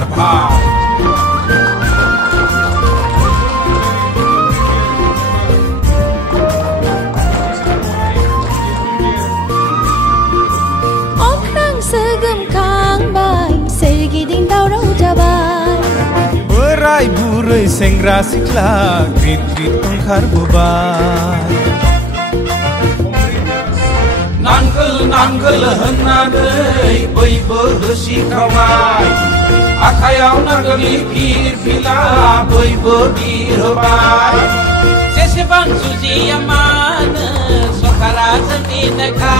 सारभार बोराय बुरै सेंग्रा सिख्ला ग्रिद ग्रिद ओंखारबोबाय नांगोल नांगोल होननानै बयबो होसिख्रावबाय आखायाव नांगोलनि फिर फिला बयबो बिर होबाय जेसेबां जुजिया मानो सरकारा जोंनिनोखा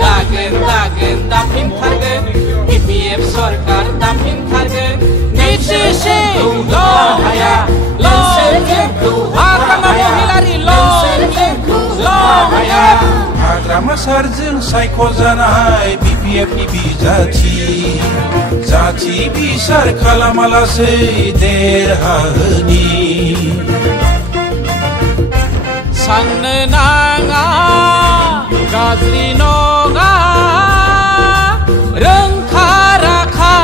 दागोन दागोन दाफिनथारगोन BPF सरकार दाफिनथारगोन हाग्रामा सारजों सायख'जानाय BPF नि बिजाथि जाथि बिसार खालामालासै देरहाहोनि साननो नाङा गाज्रि नङा रोंखा राखा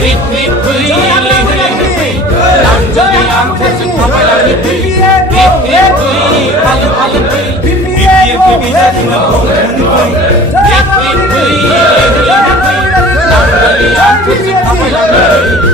रिप रिप फैलै नांगोलनि आंथेरजों थाबायलाङै